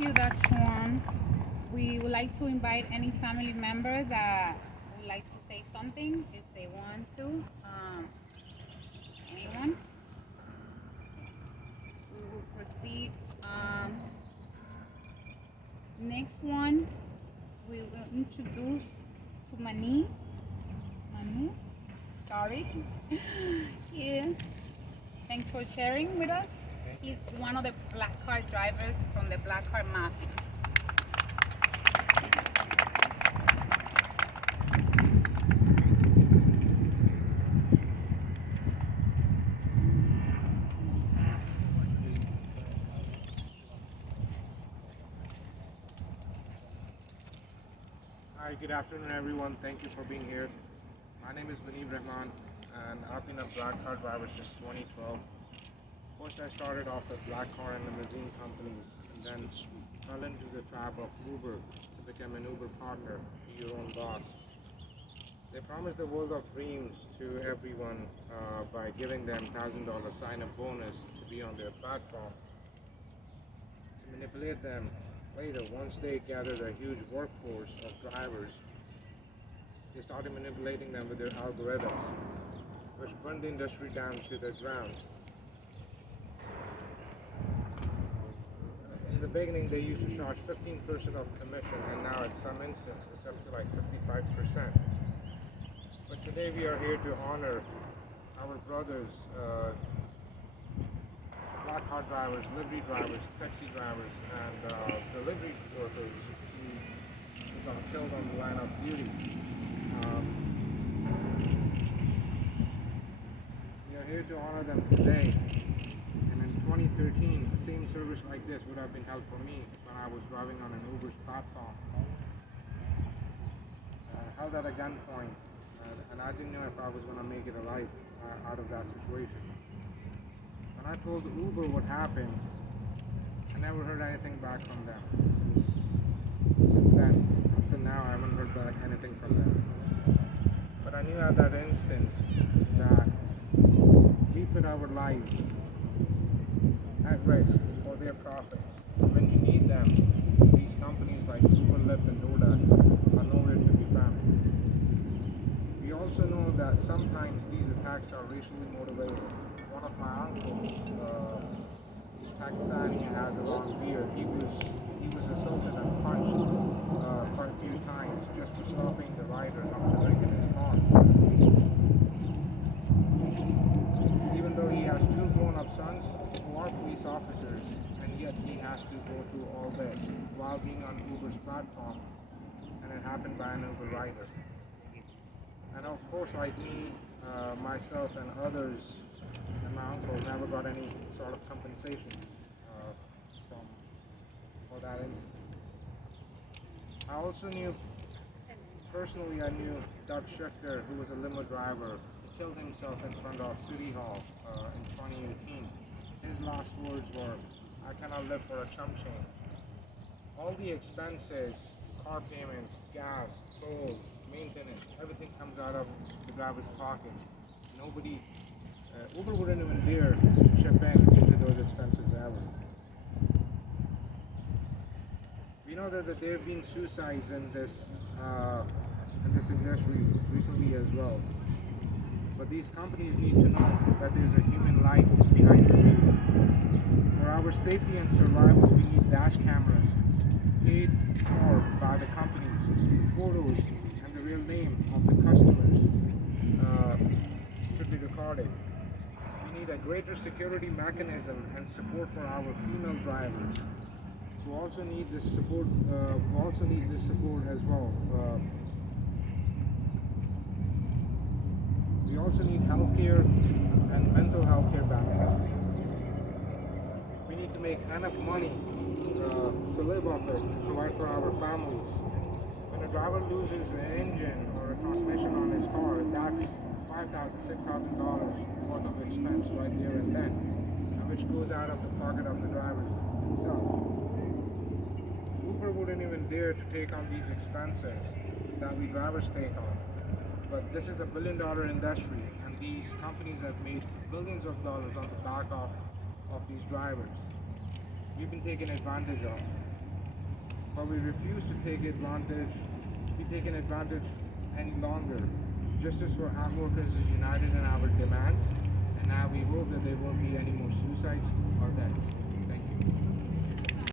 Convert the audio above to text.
you, Dr. Juan. We would like to invite any family member that would like to say something if they want to. Anyone? We will proceed. Next one, we will introduce to Mani. Manu, sorry. Yeah. Thanks for sharing with us. He's one of the black card drivers from the black card mafia. Hi, good afternoon everyone. Thank you for being here. My name is Vineet Rahman and I've been a black car driver since 2012. First I started off with black car and limousine companies and then fell into the trap of Uber to become an Uber partner, be your own boss. They promise the world of dreams to everyone by giving them $1,000 sign-up bonus to be on their platform. To manipulate them later, once they gathered a huge workforce of drivers, they started manipulating them with their algorithms, which burned the industry down to the ground. In the beginning, they used to charge 15% of commission, and now in some instances, it's up to like 55%. But today we are here to honor our brothers, black car drivers, livery drivers, taxi drivers, and delivery workers who got killed on the line of duty. We are here to honor them today. And in 2013, the same service like this would have been held for me when I was driving on an Uber's platform. Held at a gunpoint, and I didn't know if I was going to make it alive out of that situation. When I told Uber what happened, I never heard anything back from them. Since then, until now, I haven't heard back anything from them. But I knew at that instance that we put our lives at risk for their profits. When you need them, these companies like Uber, Lyft, and DoorDash are nowhere to be found. We also know that sometimes these attacks are racially motivated. One of my uncles, he's Pakistani and has a long beard. He was assaulted and punched quite a few times just for stopping the riders after drinking his car. Even though he has two grown-up sons who are police officers, and yet he has to go through all this while being on Uber's platform, and it happened by an Uber rider. And of course, like me, myself and others, and my uncle never got any sort of compensation for that incident. I also knew, personally, I knew Doug Schifter, who was a limo driver, who killed himself in front of City Hall in 2018. His last words were, "I cannot live for a chump change." All the expenses, car payments, gas, tolls, maintenance, everything comes out of the driver's pocket. Nobody, Uber wouldn't even dare to chip in into those expenses ever. We know that there have been suicides in this industry recently as well. But these companies need to know that there's a human life behind the wheel. For our safety and survival, we need dash cameras paid for by the companies, the photos and the real name of the customers should be recorded. We need a greater security mechanism and support for our female drivers who also need this support. As well. We also need healthcare and mental health care benefits. We need to make enough money to live off it, to provide for our families. When a driver loses an engine or a transmission on his car, that's $5,000, $6,000 worth of expense right there and then, which goes out of the pocket of the driver itself. Uber wouldn't even dare to take on these expenses that we drivers take on. But this is a billion-dollar industry, and these companies have made billions of dollars on the back of these drivers. We've been taken advantage of. but we refuse to be taken advantage any longer. Justice for AMP workers is united in our demands, and now we hope that there won't be any more suicides or deaths. Thank you.